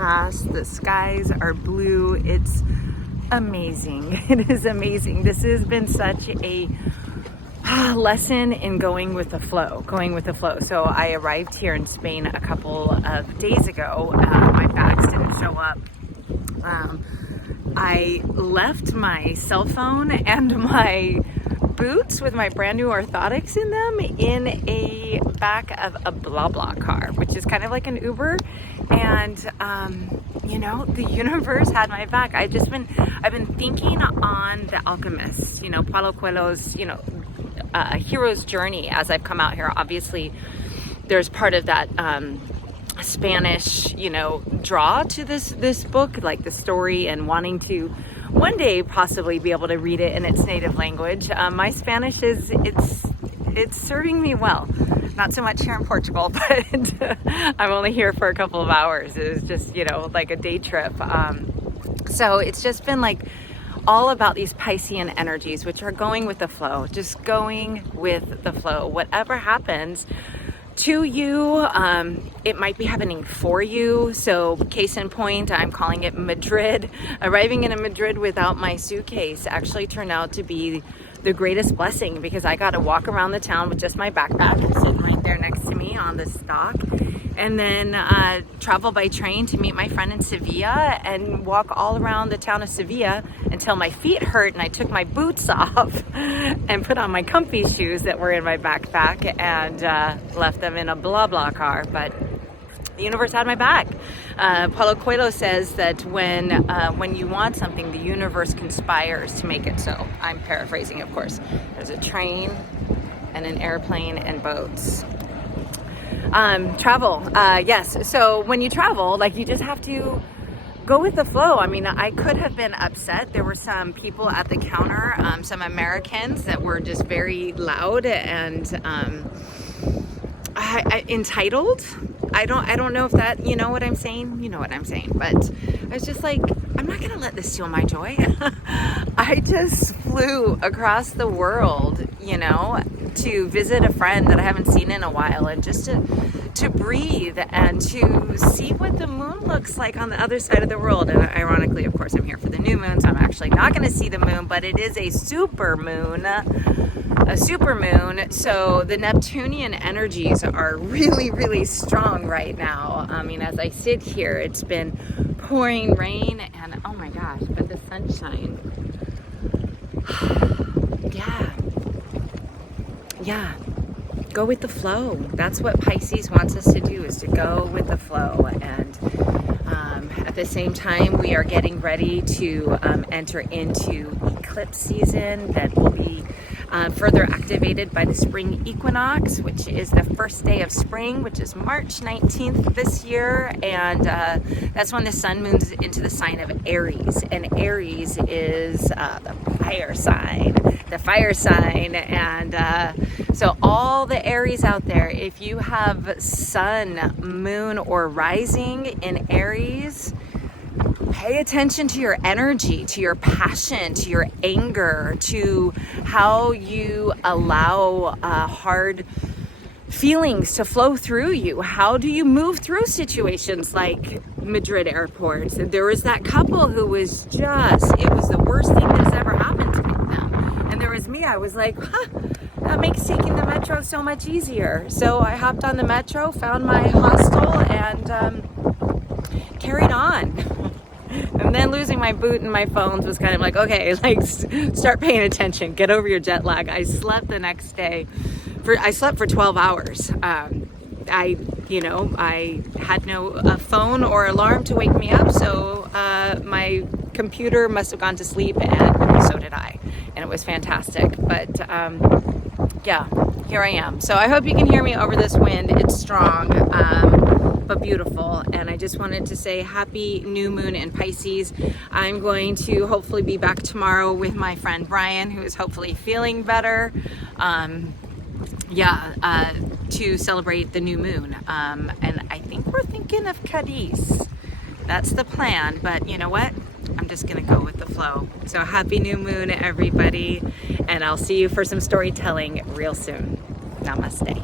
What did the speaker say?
overcast. The skies are blue. It's amazing. It is amazing. This has been such a lesson in going with the flow. So I arrived here in Spain a couple of days ago. My bags didn't show up. I left my cell phone and my boots with my brand new orthotics in them in a back of a blah blah car, which is kind of like an Uber. And the universe had my back. I've been thinking on The Alchemist, Paulo Coelho's, hero's journey as I've come out here. Obviously, there's part of that Spanish, draw to this book, like the story, and wanting to one day possibly be able to read it in its native language. My Spanish it's serving me well. Not so much here in Portugal, but I'm only here for a couple of hours. It was just, like a day trip. So it's just been like all about these Piscean energies, which are going with the flow, just going with the flow. Whatever happens to you, it might be happening for you. So case in point, I'm calling it Madrid. Arriving in Madrid without my suitcase actually turned out to be the greatest blessing, because I got to walk around the town with just my backpack sitting right there next to me on the stock, and then travel by train to meet my friend in Sevilla and walk all around the town of Sevilla until my feet hurt and I took my boots off and put on my comfy shoes that were in my backpack and left them in a blah blah car. But the universe had my back. Paulo Coelho says that when you want something, the universe conspires to make it so. I'm paraphrasing, of course. There's a train and an airplane and boats. Travel, yes. So when you travel, you just have to go with the flow. I mean, I could have been upset. There were some people at the counter, some Americans that were just very loud and entitled. I don't know if that, you know what I'm saying? You know what I'm saying. But I was just like, I'm not going to let this steal my joy. I just flew across the world, to visit a friend that I haven't seen in a while, and just to breathe and to see what the moon looks like on the other side of the world. And ironically, of course, I'm here for the new moon, so I'm actually not going to see the moon, but it is a supermoon. So the Neptunian energies are really, really strong right now. I mean, as I sit here, it's been pouring rain, and oh my gosh, but the sunshine. Yeah. Go with the flow. That's what Pisces wants us to do, is to go with the flow. And at the same time, we are getting ready to enter into eclipse season that will be further activated by the spring equinox, which is the first day of spring, which is March 19th this year. And that's when the sun moves into the sign of Aries. And Aries is the fire sign. And so all the Aries out there, if you have sun, moon, or rising in Aries, pay attention to your energy, to your passion, to your anger, to how you allow hard feelings to flow through you. How do you move through situations like Madrid airport? There was that couple who was it was the worst thing that's ever happened to them. And there was me, I was like, that makes taking the metro so much easier. So I hopped on the metro, found my hostel, and carried on. And then losing my boot and my phones was kind of like, okay, start paying attention, get over your jet lag. I slept the next day. I slept for 12 hours. I had no phone or alarm to wake me up, so my computer must have gone to sleep, and so did I. And it was fantastic. But yeah, here I am. So I hope you can hear me over this wind. It's strong, but beautiful. And I just wanted to say happy new moon in Pisces. I'm going to hopefully be back tomorrow with my friend Brian, who is hopefully feeling better. To celebrate the new moon. And I think we're thinking of Cadiz. That's the plan, but you know what? I'm just gonna go with the flow. So happy new moon, everybody, and I'll see you for some storytelling real soon. Namaste.